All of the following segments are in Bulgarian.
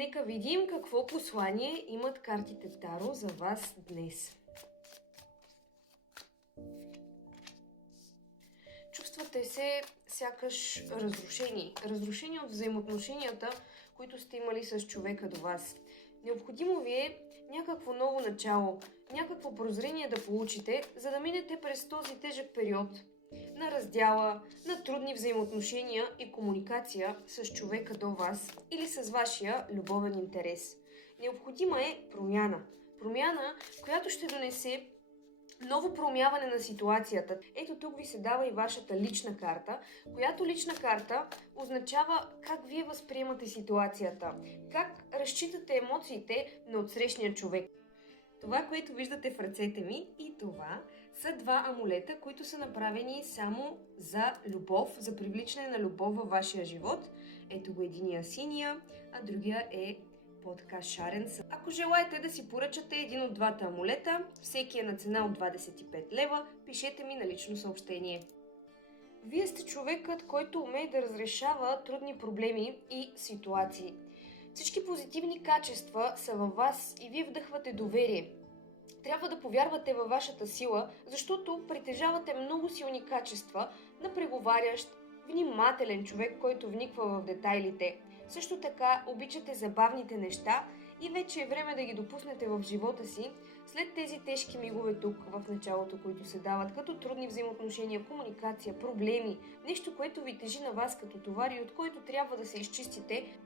Нека видим какво послание имат картите Таро за вас днес. Чувствате се сякаш разрушени. Разрушени от взаимоотношенията, които сте имали с човека до вас. Необходимо ви е някакво ново начало, някакво прозрение да получите, за да минете през този тежък период на раздяла, на трудни взаимоотношения и комуникация с човека до вас или с вашия любовен интерес. Необходима е промяна. Промяна, която ще донесе ново промяване на ситуацията. Ето тук ви се дава и вашата лична карта, която лична карта означава как вие възприемате ситуацията, как разчитате емоциите на отсрещния човек. Това, което виждате в ръцете ми, и това са два амулета, които са направени само за любов, за привличане на любов във вашия живот. Ето го, единия синия, а другия е по-така шарен. Ако желаете да си поръчате един от двата амулета, всеки е на цена от 25 лева, пишете ми на лично съобщение. Вие сте човекът, който умее да разрешава трудни проблеми и ситуации. Всички позитивни качества са във вас и вие вдъхвате доверие. Трябва да повярвате във вашата сила, защото притежавате много силни качества на преговарящ, внимателен човек, който вниква в детайлите. Също така обичате забавните неща и вече е време да ги допуснете в живота си след тези тежки мигове тук в началото, които се дават като трудни взаимоотношения, комуникация, проблеми, нещо, което ви тежи на вас като товар и от който трябва да се изчистите.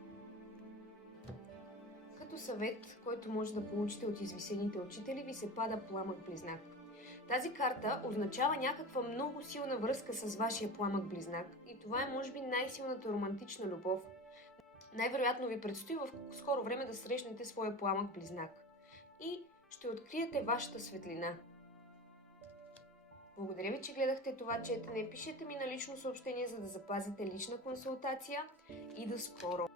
Като съвет, който може да получите от извисените учители, ви се пада пламък близнак. Тази карта означава някаква много силна връзка с вашия пламък близнак и това е може би най-силната романтична любов. Най-вероятно ви предстои в скоро време да срещнете своя пламък близнак и ще откриете вашата светлина. Благодаря ви, че гледахте това четене. Пишете ми на лично съобщение, за да запазите лична консултация и до скоро!